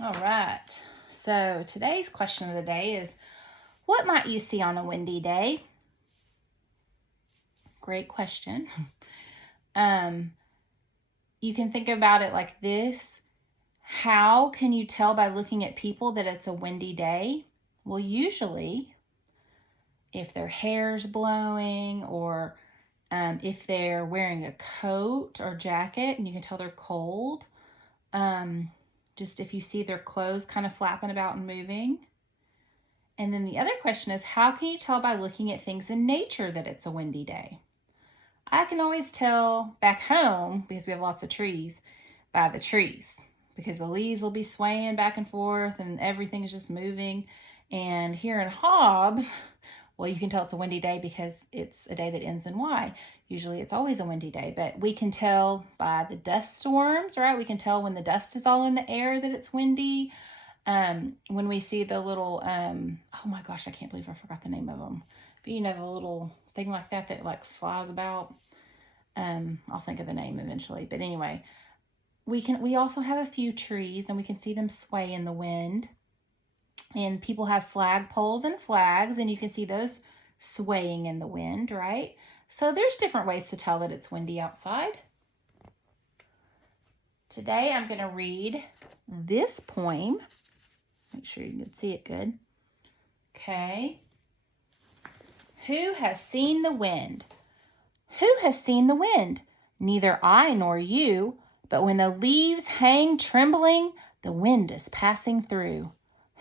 All right. So today's question of the day is, what might you see on a windy day? Great question. You can think about it like this. How can you tell by looking at people that it's a windy day? Well, usually if their hair's blowing or if they're wearing a coat or jacket and you can tell they're cold. Just if you see their clothes kind of flapping about and moving. And then the other question is, how can you tell by looking at things in nature that it's a windy day? I can always tell back home, because we have lots of trees, by the trees, because the leaves will be swaying back and forth and everything is just moving. And here in Hobbs, well, you can tell it's a windy day because it's a day that ends in Y. Usually it's always a windy day, but we can tell by the dust storms, right? We can tell when the dust is all in the air that it's windy. When we see the little, oh my gosh, I can't believe I forgot the name of them. But you know, the little thing like that like flies about. I'll think of the name eventually. But anyway, we also have a few trees and we can see them sway in the wind. And people have flag poles and flags, and you can see those swaying in the wind, right? So there's different ways to tell that it's windy outside. Today I'm going to read this poem. Make sure you can see it good. Okay. Who has seen the wind? Who has seen the wind? Neither I nor you, but when the leaves hang trembling, the wind is passing through.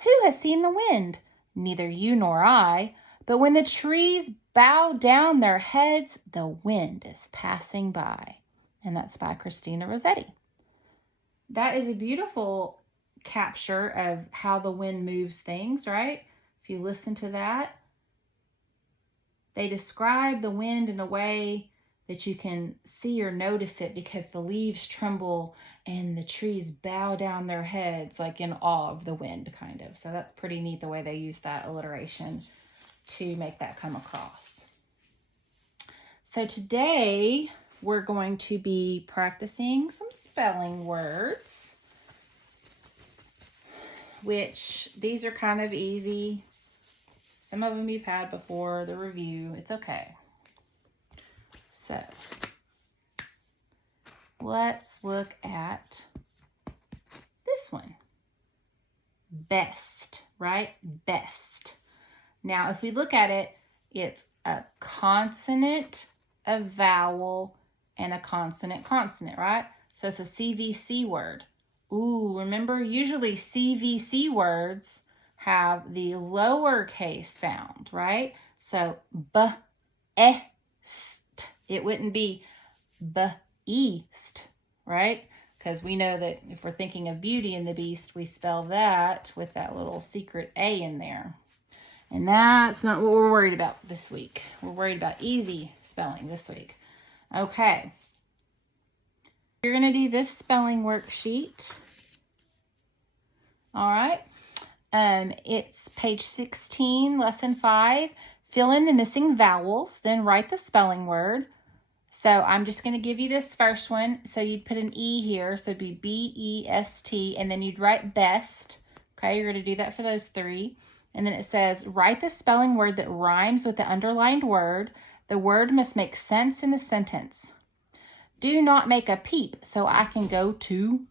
Who has seen the wind? Neither you nor I, but when the trees bow down their heads, the wind is passing by. And that's by Christina Rossetti. That is a beautiful capture of how the wind moves things, right? If you listen to that, they describe the wind in a way that you can see or notice it because the leaves tremble and the trees bow down their heads like in awe of the wind, kind of. So that's pretty neat the way they use that alliteration to make that come across. So today we're going to be practicing some spelling words, which these are kind of easy. Some of them you've had before, the review. It's okay. So let's look at this one. Best, right? Best. Now, if we look at it, it's a consonant, a vowel, and a consonant, right? So it's a CVC word. Ooh, remember, usually CVC words have the lowercase sound, right? So b, e, st. It wouldn't be b-east, right? Because we know that if we're thinking of Beauty and the Beast, we spell that with that little secret A in there. And that's not what we're worried about this week. We're worried about easy spelling this week. Okay. You're going to do this spelling worksheet. All right. It's page 16, lesson 5. Fill in the missing vowels, then write the spelling word. So I'm just going to give you this first one. So you'd put an E here, so it'd be B-E-S-T, and then you'd write best. Okay, you're going to do that for those 3. And then it says, write the spelling word that rhymes with the underlined word. The word must make sense in a sentence. Do not make a peep, so I can go to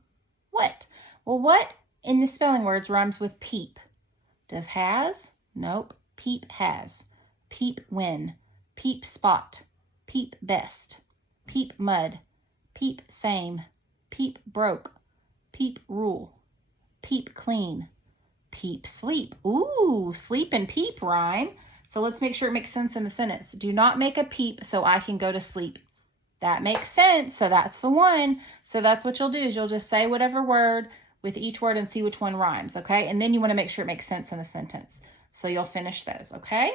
what? Well, what in the spelling words rhymes with peep? Does has? Nope. Peep has. Peep when. Peep spot. Peep best. Peep mud. Peep same. Peep broke. Peep rule. Peep clean. Peep sleep. Ooh, sleep and peep rhyme. So let's make sure it makes sense in the sentence. Do not make a peep so I can go to sleep. That makes sense. So that's the one. So that's what you'll do is you'll just say whatever word with each word and see which one rhymes, okay? And then you want to make sure it makes sense in the sentence. So you'll finish those, okay?